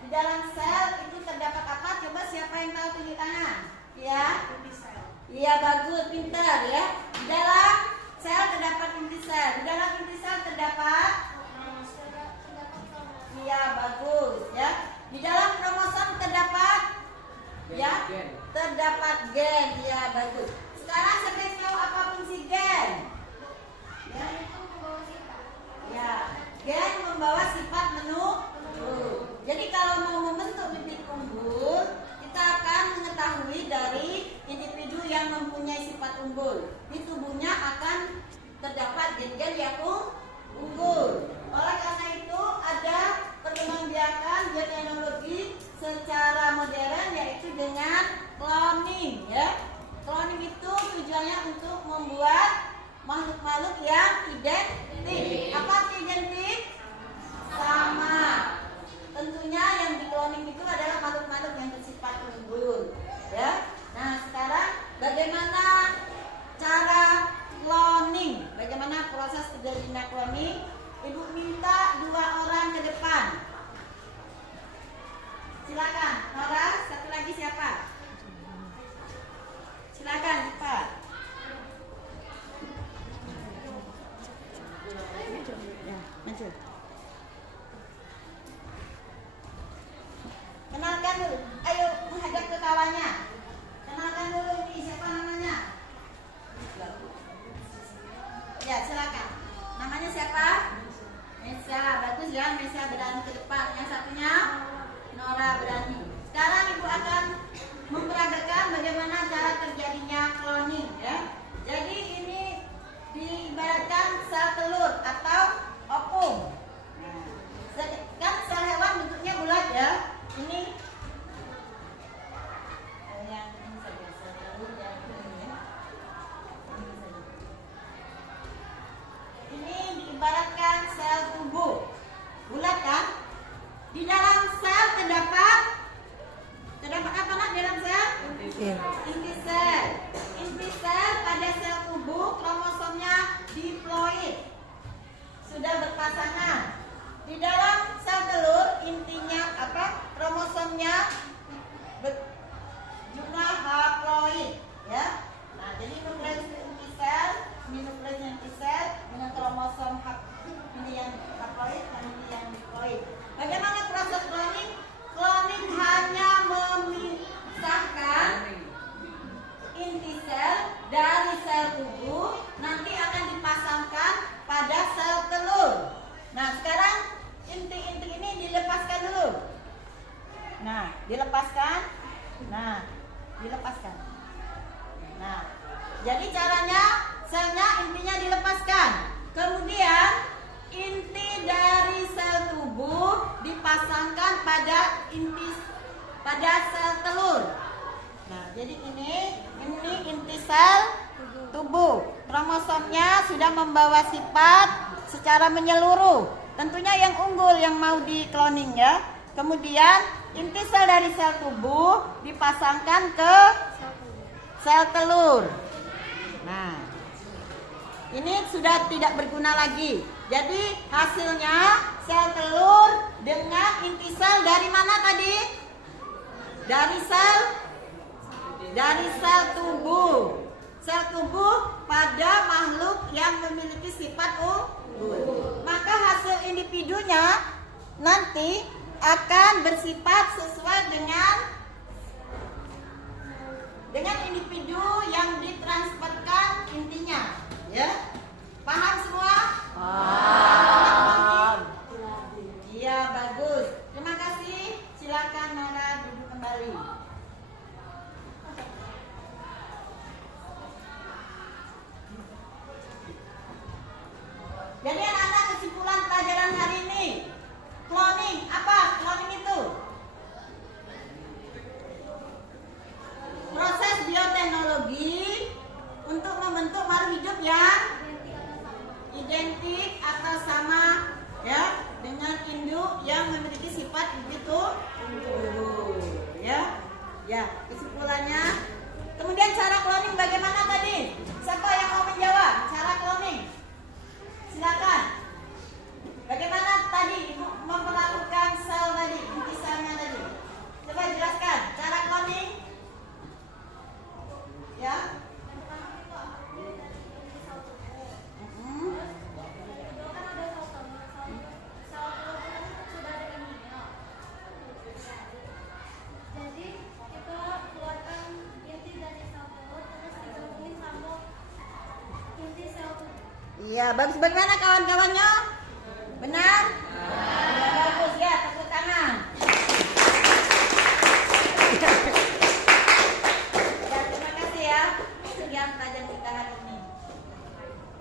Di dalam sel itu terdapat apa? Coba siapa yang tahu, tunjuk tangan. Ya. Iya, bagus, pintar ya. Di dalam sel terdapat inti sel. Di dalam inti sel terdapat. Iya, bagus ya. Di dalam kromosom terdapat ya, terdapat gen. Iya, bagus. Sekarang saya tahu apa fungsi gen. Ya, gen membawa sifat menumbuh. Jadi kalau mau membentuk bibit unggul, kita akan mengetahui dari individu yang mempunyai sifat unggul. Di tubuhnya akan terdapat gen-gen yang unggul. Oleh karena itu ada perkembangbiakan genealogi secara modern, yaitu dengan cloning ya. Cloning itu tujuannya untuk membuat makhluk-makhluk yang identik. Apa identik? Sama. Tentunya yang di cloning itu adalah makhluk-makhluk yang bersifat unggul ya. Nah, sekarang bagaimana cara cloning? Bagaimana proses terjadinya cloning? Ibu minta 2 orang ke depan. Silakan, Nora. Satu lagi siapa? Silakan, cepat. Ya, maju. Kenalkan dulu. Ayo menghadap ke kawannya. Kenalkan dulu, ini siapa namanya? Ya, silakan. Namanya siapa? Mesya. Bagus ya, Mesya berani ke depan. Yang satunya Nora berani. Sekarang Ibu akan memperagakan bagaimana cara terjadinya cloning ya. Jadi ini diibaratkan sel telur atau ovum. Kan sel hewan bentuknya bulat ya. Ini yang ini saja, sel telur yang ini ya. Ini diibaratkan sel tubuh. Bulat kan? Di dalam sel terdapat apa nak dalam sel? Inti sel. Inti sel pada sel tubuh kromosomnya diploid. Sudah berpasangan. Di dalam sel telur intinya apa? Kromosomnya jumlah haploid ya. Nah, jadi nukleus inti sel, nukleus inti sel dengan kromosom ini yang haploid dan ini yang diploid. Bagaimana proses cloning? Cloning hanya memisahkan inti sel dari sel tubuh, nanti akan dipasangkan pada sel telur. Nah, sekarang inti-inti ini dilepaskan dulu. Nah, dilepaskan. Nah, dilepaskan. Nah, jadi caranya selnya intinya dilepaskan. Kemudian inti dari sel tubuh dipasangkan pada sel telur. Nah, jadi ini inti sel tubuh. Kromosomnya sudah membawa sifat secara menyeluruh. Tentunya yang unggul yang mau di cloning ya. Kemudian inti sel dari sel tubuh dipasangkan ke sel telur. Nah, ini sudah tidak berguna lagi. Jadi hasilnya sel telur dengan inti sel dari mana tadi? Dari sel tubuh. Sel tubuh pada makhluk yang memiliki sifat unggul. Maka hasil individunya nanti akan bersifat sesuai dengan individu yang ditransferkan intinya, ya. Paham semua? Paham. Iya, bagus. Terima kasih. Silakan Nora duduk kembali. Jadi anak-anak, kesimpulan pelajaran hari ini, cloning. Apa cloning itu? Proses bioteknologi untuk membentuk makhluk hidup yang identik atau sama ya dengan induk yang memiliki Ya, bagus. Bagaimana kawan-kawannya? Benar?